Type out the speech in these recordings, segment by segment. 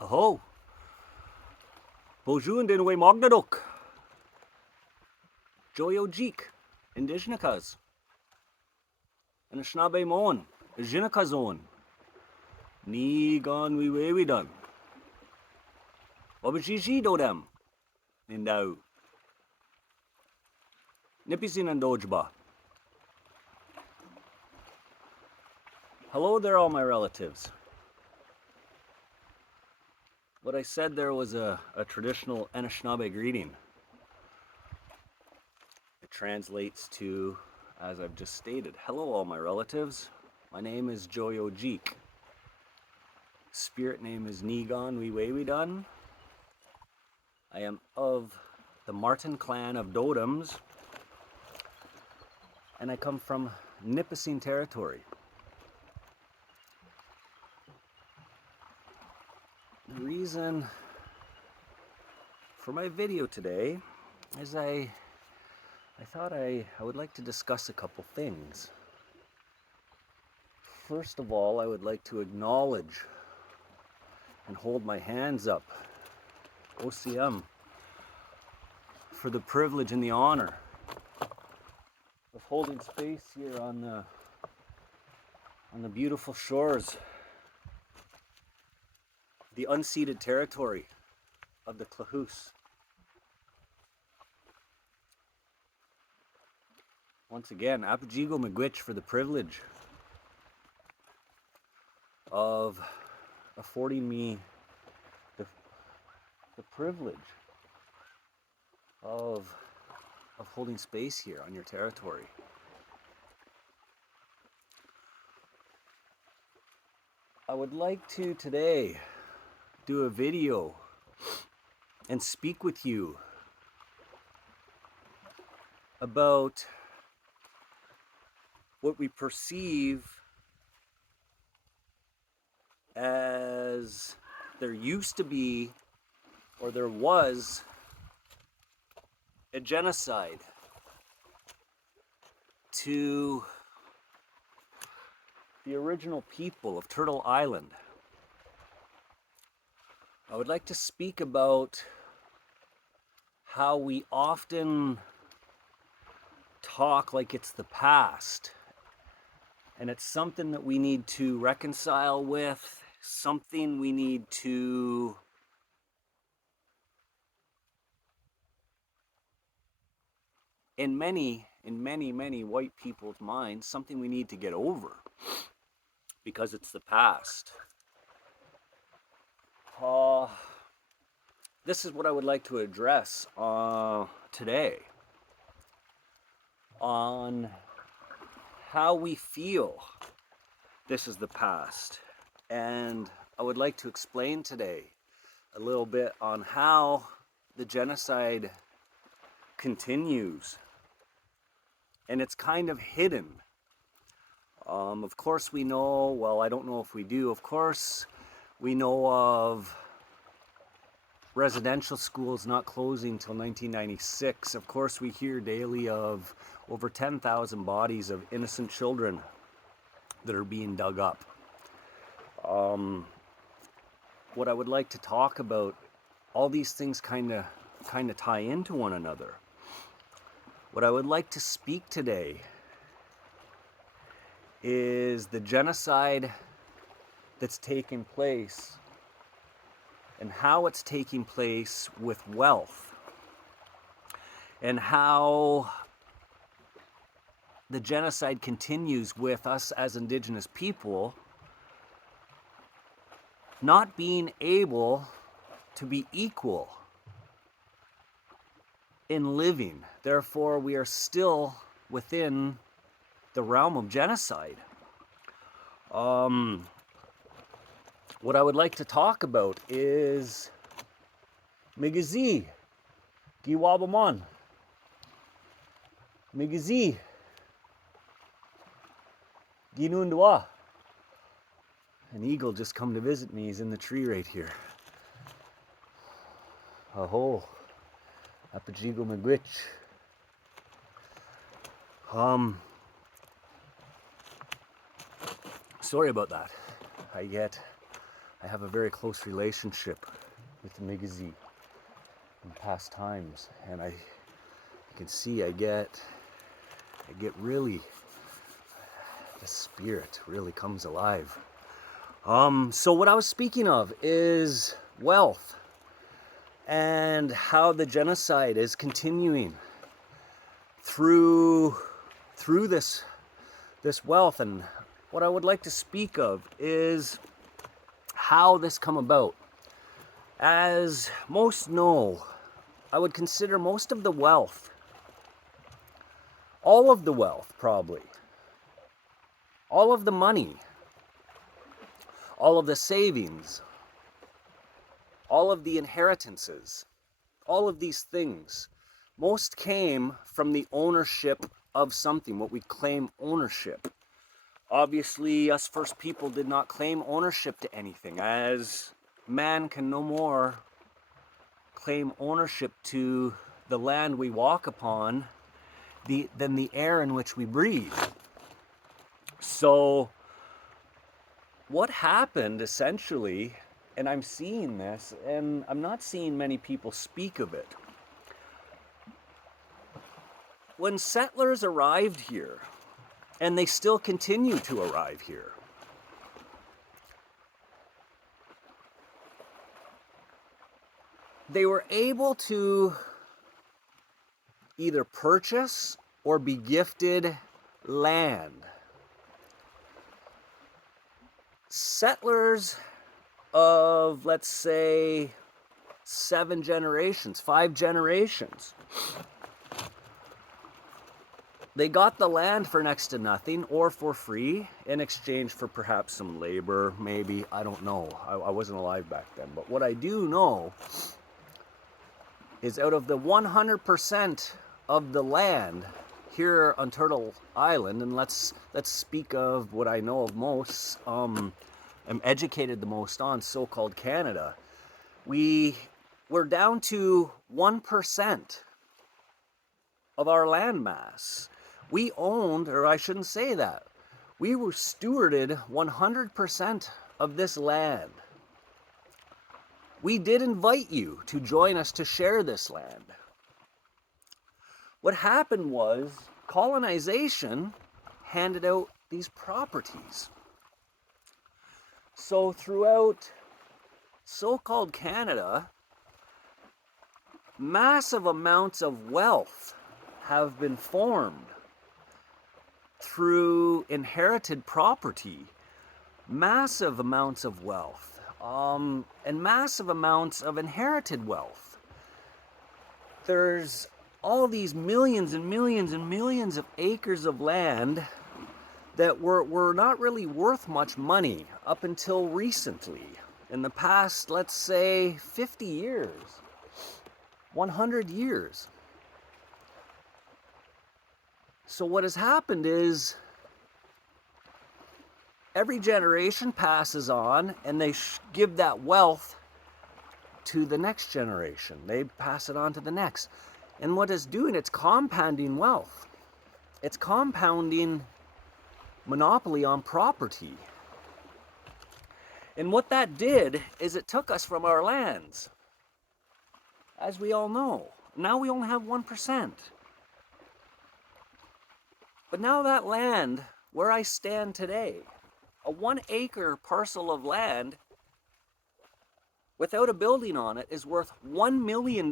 Aho. Bonjour den way Magdadok. Joyo Jeek. Indigenikas. And a Schnabe Mon. A Jinakazon. Ni gone we way we done. Obajiji do them. Nindau. Nipisin and Dojba. Hello there, all my relatives. What I said there was a traditional Anishinaabe greeting. It translates to, as I've just stated, hello all my relatives. My name is Joyo Jeek. Spirit name is Nigan Wiwewidan. I am of the Martin clan of Dodoms, and I come from Nipissing territory. The reason for my video today is I thought I would like to discuss a couple things. First of all, I would like to acknowledge and hold my hands up, OCM, for the privilege and the honor of holding space here on the beautiful shores, the unceded territory of the Klahoos. Once again, Apajigo Miigwech for the privilege of affording me the privilege of holding space here on your territory. I would like to today do a video and speak with you about what we perceive as there used to be, or there was, a genocide to the original people of Turtle Island. I would like to speak about how we often talk like it's the past, and it's something that we need to reconcile with, something we need to in many white people's minds, something we need to get over because it's the past. This is what I would like to address today on how we feel this is the past. And I would like to explain today a little bit on how the genocide continues. And it's kind of hidden. Of course we know, well, I don't know if we do, of course we know of residential schools not closing until 1996. Of course we hear daily of over 10,000 bodies of innocent children that are being dug up. What I would like to talk about, all these things kind of tie into one another. What I would like to speak today is the genocide that's taking place and how it's taking place with wealth, and how the genocide continues with us as Indigenous people not being able to be equal in living. Therefore, we are still within the realm of genocide. What I would like to talk about is Migizi, Giwabamon, Migizi, Ginundwa. An eagle just come to visit me. He's in the tree right here. Aho, Apajigo Miigwech. Sorry about that. I get I have a very close relationship with the Migizi in past times, and you can see I get really, the spirit really comes alive. So what I was speaking of is wealth and how the genocide is continuing through this wealth. And what I would like to speak of is how this come about. As most know, I would consider most of the wealth, all of the wealth probably, all of the money, all of the savings, all of the inheritances, all of these things, most came from the ownership of something, what we claim ownership. Obviously, us first people did not claim ownership to anything, as man can no more claim ownership to the land we walk upon than the air in which we breathe. So what happened essentially, and I'm seeing this, and I'm not seeing many people speak of it. When settlers arrived here, and they still continue to arrive here, they were able to either purchase or be gifted land. Settlers of, let's say, 7 generations, 5 generations, they got the land for next to nothing or for free in exchange for perhaps some labor, maybe. I don't know. I wasn't alive back then. But what I do know is out of the 100% of the land here on Turtle Island, and let's speak of what I know of most, am educated the most on, so-called Canada, we're down to 1% of our land mass. We owned, or I shouldn't say that, we were stewarded 100% of this land. We did invite you to join us to share this land. What happened was colonization handed out these properties. So throughout so-called Canada, massive amounts of wealth have been formed through inherited property, massive amounts of wealth, and massive amounts of inherited wealth. There's all these millions and millions and millions of acres of land that were not really worth much money up until recently. In the past, let's say, 50 years, 100 years. So what has happened is every generation passes on and they give that wealth to the next generation. They pass it on to the next. And what it's doing, it's compounding wealth. It's compounding monopoly on property. And what that did is it took us from our lands. As we all know, now we only have 1%. But now that land, where I stand today, a 1-acre parcel of land without a building on it is worth $1 million.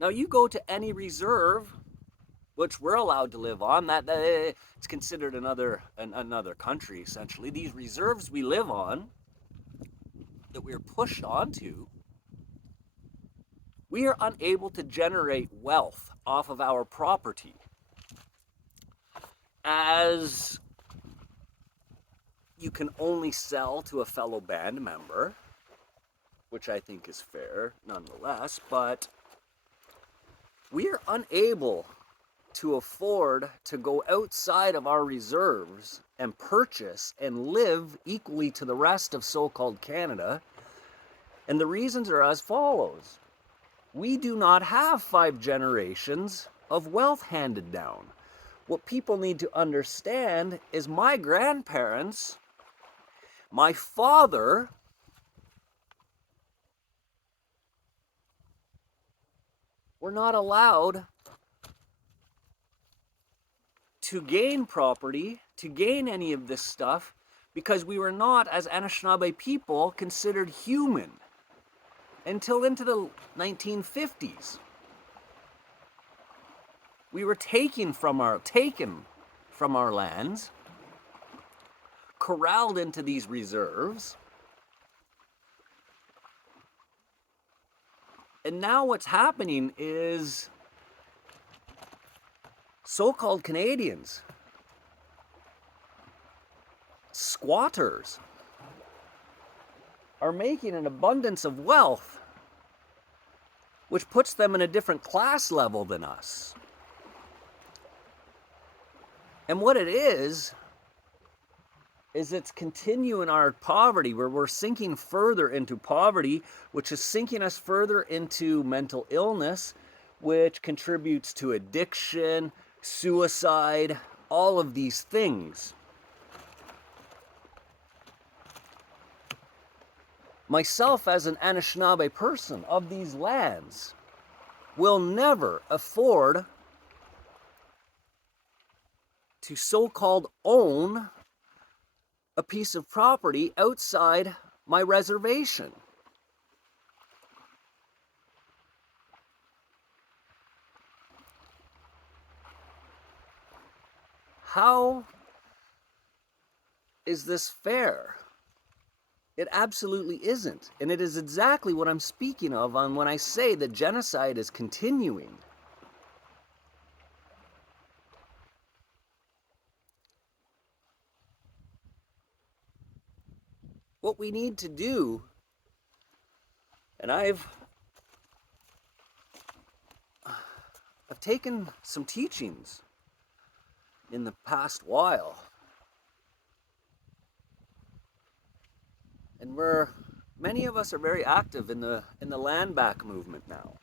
Now you go to any reserve, which we're allowed to live on, that it's considered another country essentially. These reserves we live on, that we're pushed onto, we are unable to generate wealth off of our property. As you can only sell to a fellow band member, which I think is fair nonetheless, but we are unable to afford to go outside of our reserves and purchase and live equally to the rest of so-called Canada. And the reasons are as follows. We do not have 5 generations of wealth handed down. What people need to understand is my grandparents My father were not allowed to gain property, to gain any of this stuff, because we were not, as Anishinaabe people, considered human until into the 1950s. We were taken from our lands, corralled into these reserves, and now what's happening is so-called Canadians, squatters, are making an abundance of wealth, which puts them in a different class level than us. And what it is it's continuing our poverty, where we're sinking further into poverty, which is sinking us further into mental illness, which contributes to addiction, suicide, all of these things. Myself, as an Anishinaabe person of these lands, will never afford to so-called own a piece of property outside my reservation. How is this fair? It absolutely isn't. And it is exactly what I'm speaking of when I say that genocide is continuing. What we need to do, and I've taken some teachings in the past while, and many of us are very active in the land back movement now.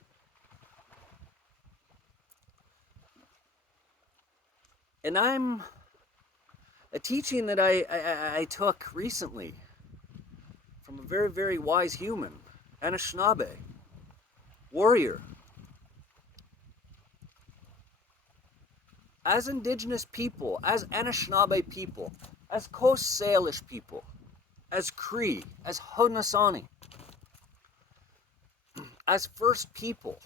And I'm a teaching that I took recently from a very, very wise human, Anishinaabe, warrior. As Indigenous people, as Anishinaabe people, as Coast Salish people, as Cree, as Haudenosaunee, as First People,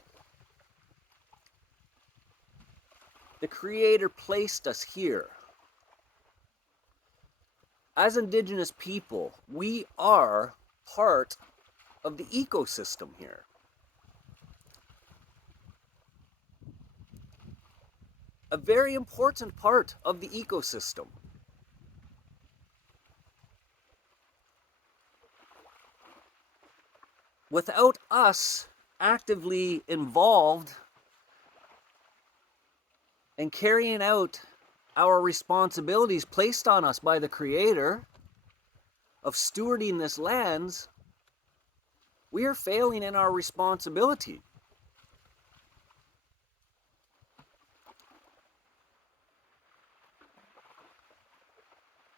the Creator placed us here. As Indigenous people, we are part of the ecosystem here. A very important part of the ecosystem. Without us actively involved and carrying out our responsibilities placed on us by the Creator of stewarding this lands, we are failing in our responsibility.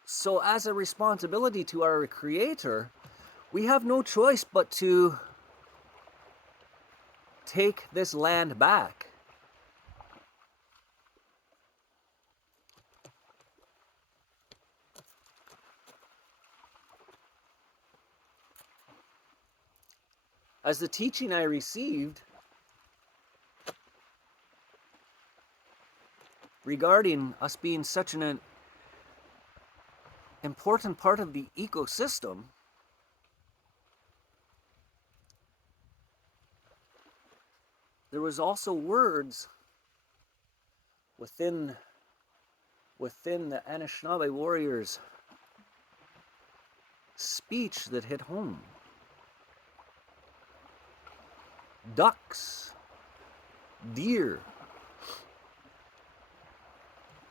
So as a responsibility to our Creator, we have no choice but to take this land back. As the teaching I received regarding us being such an important part of the ecosystem, there was also words within the Anishinaabe warriors' speech that hit home. Ducks, deer,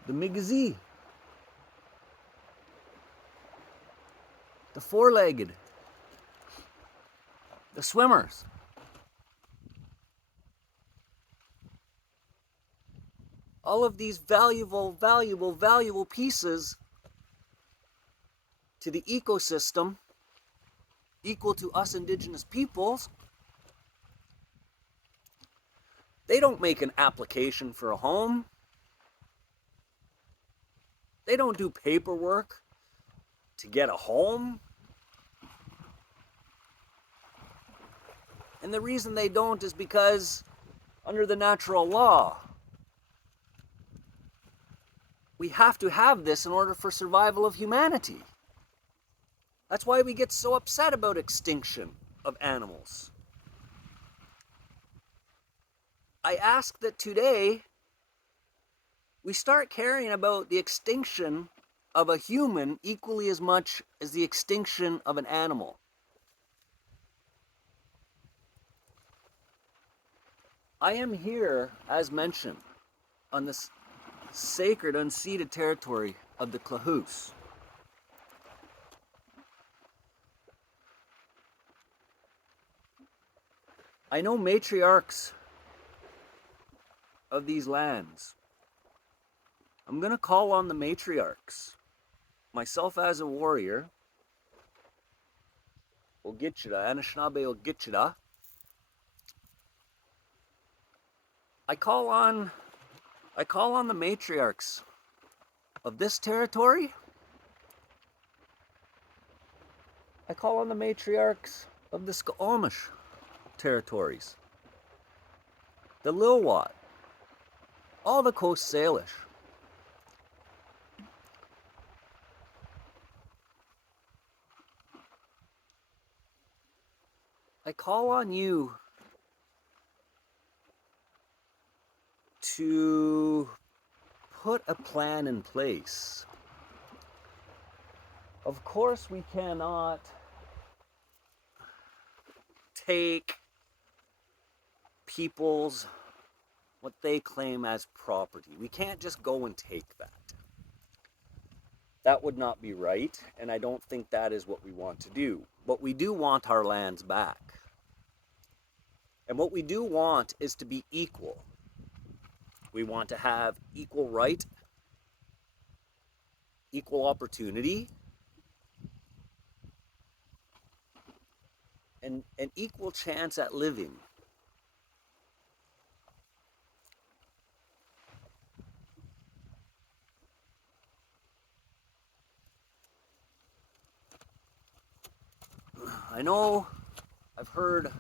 the Migizi, the four-legged, the swimmers. All of these valuable pieces to the ecosystem equal to us indigenous peoples, they don't make an application for a home. They don't do paperwork to get a home. And the reason they don't is because under the natural law, we have to have this in order for survival of humanity. That's why we get so upset about extinction of animals. I ask that today we start caring about the extinction of a human equally as much as the extinction of an animal. I am here, as mentioned, on this sacred unceded territory of the Klahoose. I know matriarchs of these lands. I'm going to call on the matriarchs. Myself as a warrior, Ogitchida, Anishinaabe Ogitchida, I call on the matriarchs of this territory. I call on the matriarchs of the Squamish territories, the Lilwat, all the Coast Salish. I call on you to put a plan in place. Of course, we cannot take people's, what they claim as property. We can't just go and take that. That would not be right, and I don't think that is what we want to do. But we do want our lands back. And what we do want is to be equal. We want to have equal right, equal opportunity, and an equal chance at living. I know I've heard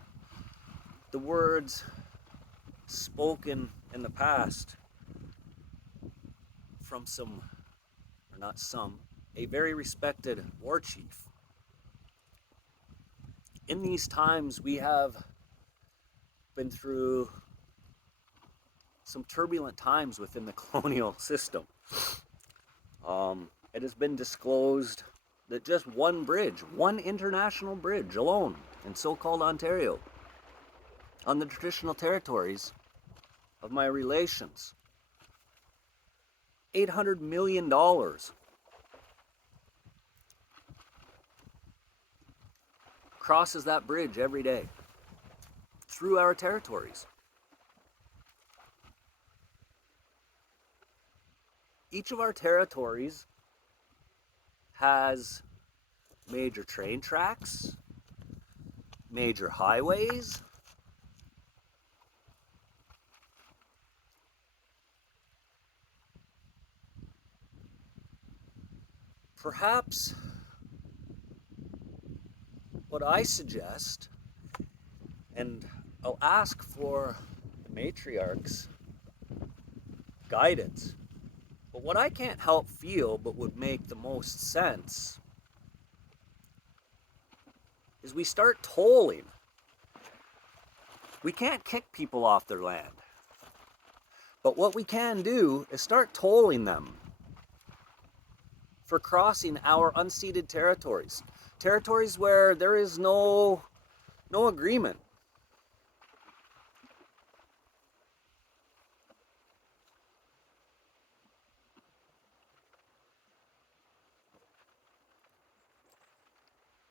the words spoken in the past from some, or not some, a very respected war chief. In these times, we have been through some turbulent times within the colonial system. It has been disclosed that just one bridge, one international bridge alone in so-called Ontario, on the traditional territories of my relations, $800 million crosses that bridge every day through our territories. Each of our territories has major train tracks, major highways, perhaps what I suggest, and I'll ask for the matriarchs' guidance, but what I can't help feel but would make the most sense is we start tolling. We can't kick people off their land, but what we can do is start tolling them for crossing our unceded territories. Territories where there is no agreement.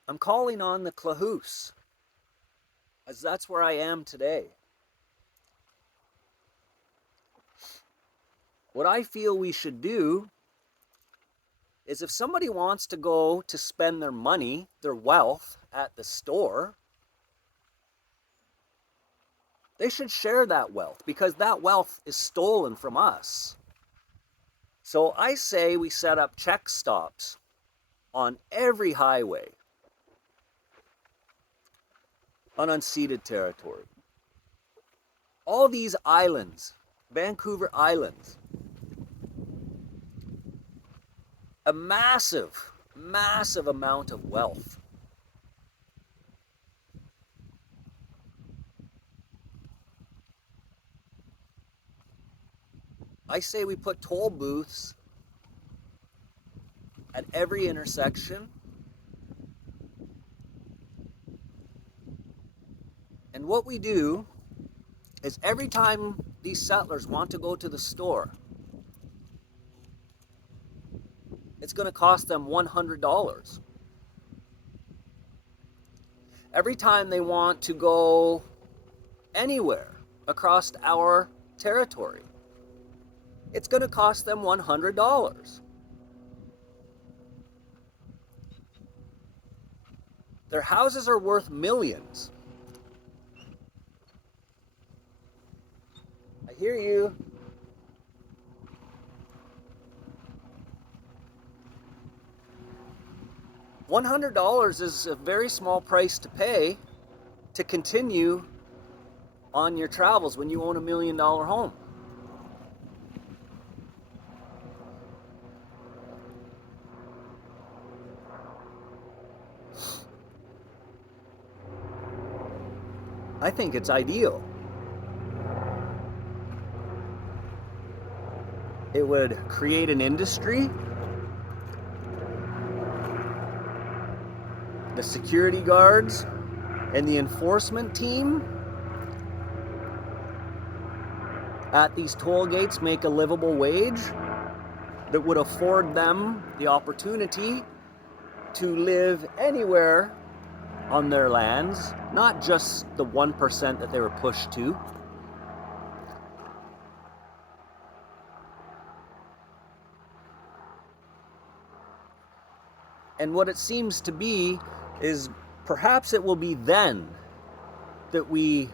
I'm calling on the Klahoose, as that's where I am today. What I feel we should do is if somebody wants to go to spend their money, their wealth at the store, they should share that wealth because that wealth is stolen from us. So I say we set up check stops on every highway on unceded territory. All these islands, Vancouver Islands, a massive, massive amount of wealth. I say we put toll booths at every intersection, and what we do is every time these settlers want to go to the store, it's going to cost them $100. Every time they want to go anywhere across our territory, it's going to cost them $100. Their houses are worth millions. I hear you. $100 is a very small price to pay to continue on your travels when you own $1 million home. I think it's ideal. It would create an industry. The security guards and the enforcement team at these toll gates make a livable wage that would afford them the opportunity to live anywhere on their lands, not just the 1% that they were pushed to. And what it seems to be is perhaps it will be then that we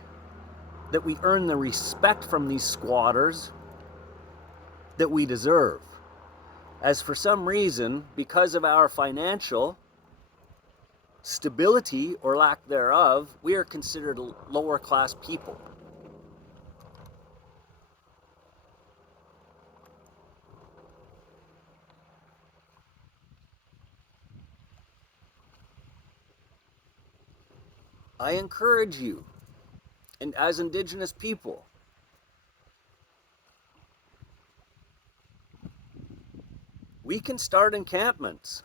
earn the respect from these squatters that we deserve. As for some reason, because of our financial stability or lack thereof, we are considered lower class people. I encourage you, and as Indigenous people, we can start encampments.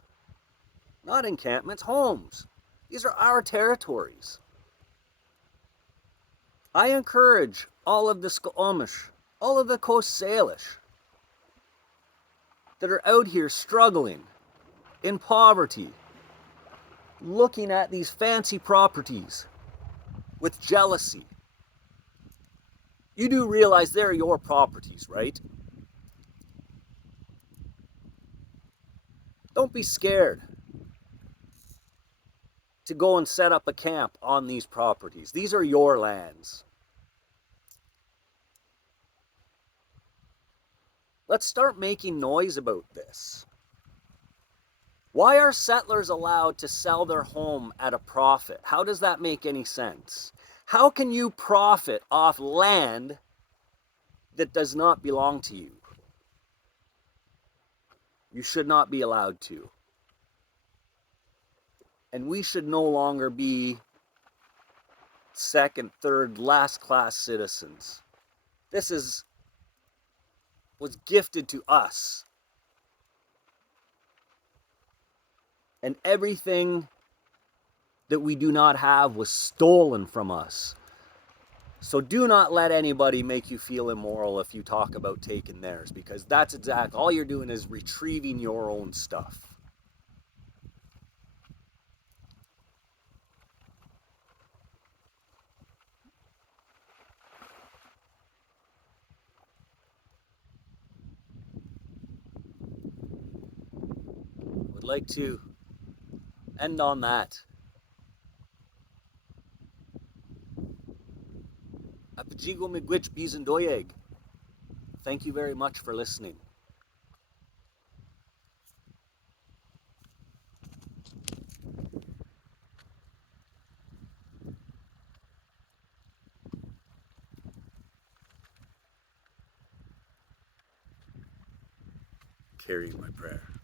Not encampments, homes. These are our territories. I encourage all of the Squamish, all of the Coast Salish that are out here struggling in poverty, looking at these fancy properties with jealousy. You do realize they're your properties, right? Don't be scared to go and set up a camp on these properties. These are your lands. Let's start making noise about this. Why are settlers allowed to sell their home at a profit? How does that make any sense? How can you profit off land that does not belong to you? You should not be allowed to. And we should no longer be second, third, last class citizens. This was gifted to us. And everything that we do not have was stolen from us. So do not let anybody make you feel immoral if you talk about taking theirs, because that's exactly all you're doing is retrieving your own stuff. would like to end on that. Apajigo Migwich Bizandoyeg. Thank you very much for listening. Carry my prayer.